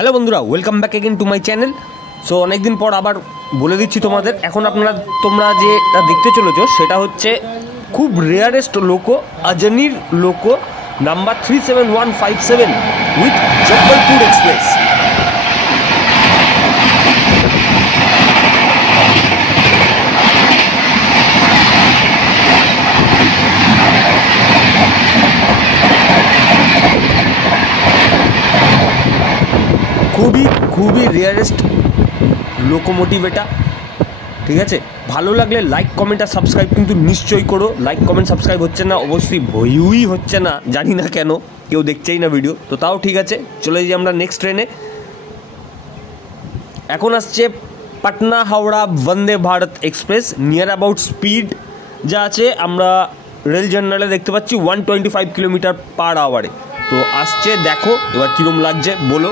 Hello বন্ধুরা, welcome back again to my channel. So অনেকদিন পর আবার বলে দিচ্ছি তোমাদের, এখন তোমরা যেটা দেখতে চলেছো সেটা হচ্ছে খুব rarest loco, Ajmer loco number 37157 with Jabalpur express. খুবই রেয়ারেস্ট লোকোমোটিভ এটা, ঠিক আছে? ভালো লাগলে লাইক কমেন্ট আর সাবস্ক্রাইব কিন্তু নিশ্চয়ই করো। লাইক কমেন্ট সাবস্ক্রাইব হচ্ছে না, অবশ্যই ভিউই হচ্ছে না, জানি না কেন, কেউ দেখছেই না ভিডিও, তো তাও ঠিক আছে। চলে যাই আমরা নেক্সট ট্রেনে। এখন আসছে Patna Howrah Vande Bharat express. Near about speed যা আছে আমরা রেল জার্নালে দেখতে পাচ্ছি 125 কিলোমিটার পার আওয়ারে। তো আসছে, দেখো এবার কীরকম লাগছে বলো।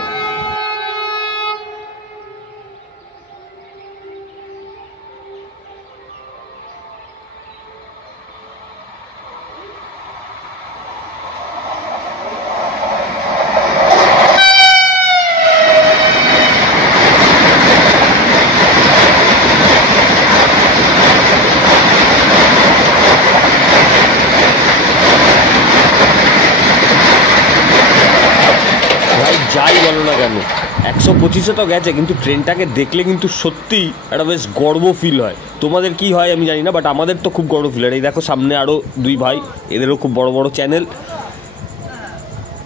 যাই বলো না কেন, 125-এ তো গেছে, কিন্তু ট্রেনটাকে দেখলে কিন্তু সত্যিই একটা বেশ গর্ব ফিল হয়। তোমাদের কি হয় আমি জানি না, বাট আমাদের তো খুব গর্ব ফিল হয়। এই দেখো সামনে আরও দুই ভাই, এদেরও খুব বড় বড় চ্যানেল।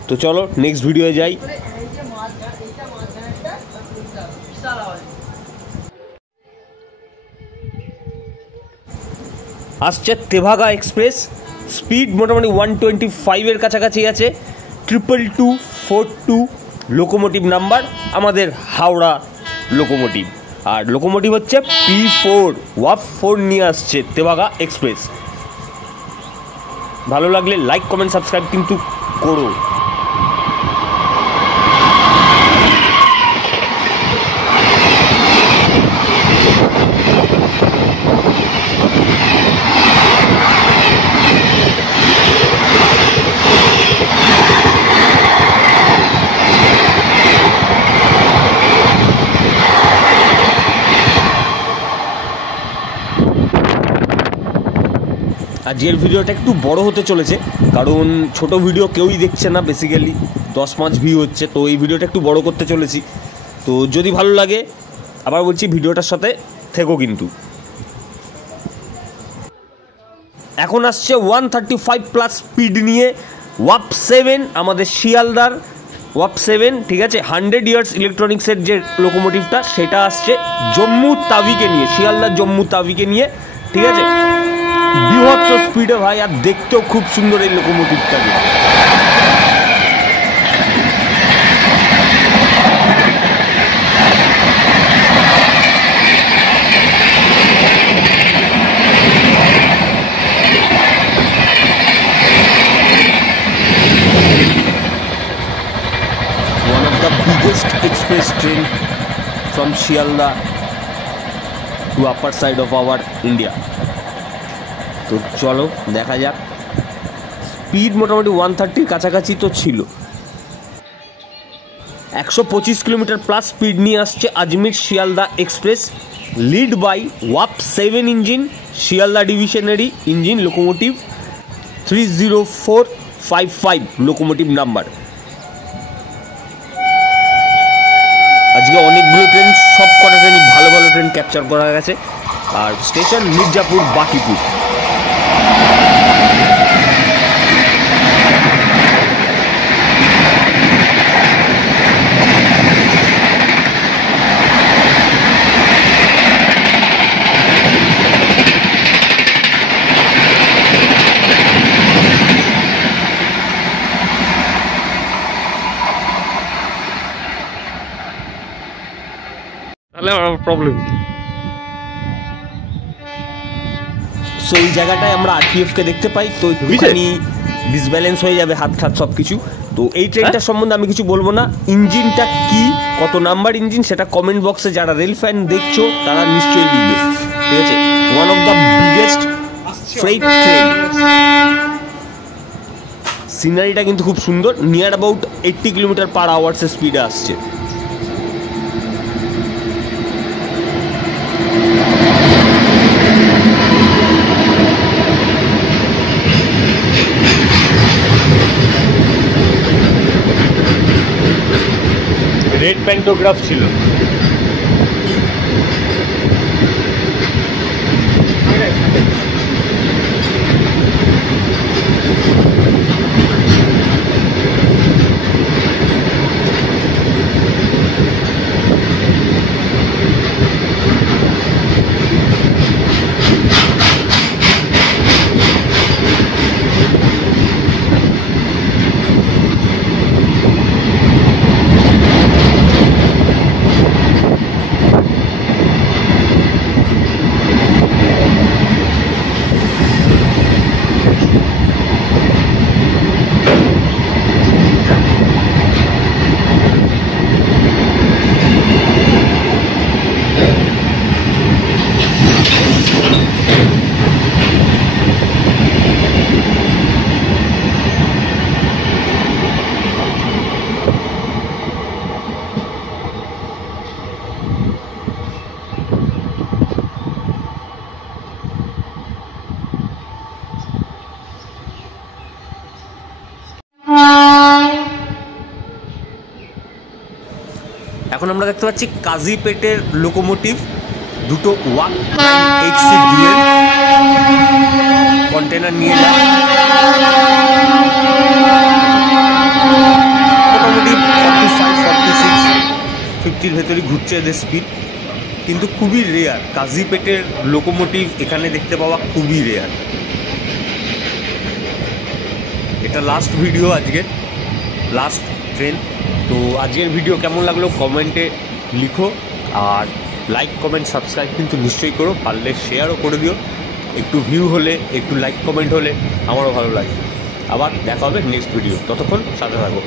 তো চলো নেক্সট ভিডিওয়ে যাই। আসছে তেভাগা এক্সপ্রেস। স্পিড মোটামুটি 125-এর কাছাকাছি আছে। 22242 লোকোমোটিভ নাম্বার, আমাদের হাওড়া লোকোমোটিভ। আর লোকোমোটিভ হচ্ছে P4 WAP4 নিয়ে আসছে তেভাগা এক্সপ্রেস। ভালো লাগলে লাইক কমেন্ট সাবস্ক্রাইব কিন্তু করো। আজকের ভিডিওটা একটু বড় হতে চলেছে, কারণ ছোট ভিডিও কেউই দেখছে না, বেসিক্যালি 10-5 ভিউ হচ্ছে। তো এই ভিডিওটা একটু বড় করতে চলেছি। তো যদি ভালো লাগে, আবার বলছি, ভিডিওটার সাথে থেকো কিন্তু। এখন আসছে 135+ স্পিড নিয়ে WAP7, আমাদের শিয়ালদার WAP7, ঠিক আছে? 100 ইয়ার্স ইলেকট্রনিক্সের যে লোকোমোটিভটা সেটা আসছে জম্মু তাভিকে নিয়ে, শিয়ালদার জম্মু তাভিকে নিয়ে, ঠিক আছে? বৃহৎ স্পিডে ভাই, আর দেখতেও খুব সুন্দর এই লোকোমোটিভটাকে। One of the biggest express train from Shialda to upper side of our India. তো চলো দেখা যাক। স্পিড মোটামুটি 130-র কাছাকাছি তো ছিল। 125 কিলোমিটার প্লাস স্পিড নিয়ে আসছে Ajmer Sealdah express, led by WAP7 engine, Sealdah divisional engine, locomotive 30455 locomotive number. আজকে অনেকগুলো ট্রেন, সব কটা ট্রেনই ভালো ভালো ট্রেন ক্যাপচার করা গেছে। আর station Mirzapur Bakipur. Problem. So এই জায়গাটায় আমরা আরপিএফকে দেখতে পাই, তো একটুখানি ডিসব্যালেন্স হয়ে যাবে হাত ঠাত সব কিছু। তো এই ট্রেনটার সম্বন্ধে আমি কিছু বলবো না। ইঞ্জিনটা কি, কত নাম্বার ইঞ্জিন, সেটা কমেন্ট বক্সে যারা রেল ফ্যান দেখছো তারা নিশ্চয়ই লিখবে, ঠিক আছে? One of the biggest freight train. সিনারিটা কিন্তু খুব সুন্দর। নিয়ার অ্যাবাউট 80 কিলোমিটার পার আওয়ার্সের স্পিডে আসছে। রেড প্যান্টোগ্রাফ ছিল। এখন আমরা দেখতে পাচ্ছি কাজিপেটের লোকোমোটিভ, দুটো ওয়াক 9HC ডুয়েল কন্টেনার নিয়ে যায়। মোটামুটি 45-46-50 ভেতরে ঘুরছে এদের স্পিড, কিন্তু খুবই রেয়ার। কাজিপেটের লোকোমোটিভ এখানে দেখতে পাওয়া খুবই রেয়ার। এটা লাস্ট ভিডিও, আজকের লাস্ট ট্রেন। তো আজকের ভিডিও কেমন লাগলো কমেন্টে লিখো, আর লাইক কমেন্ট সাবস্ক্রাইব কিন্তু নিশ্চয়ই করো, পারলে শেয়ারও করে দিও। একটু ভিউ হলে, একটু লাইক কমেন্ট হলে আমারও ভালো লাগে। আবার দেখা হবে নেক্সট ভিডিও, ততক্ষণ সাথে থাকো।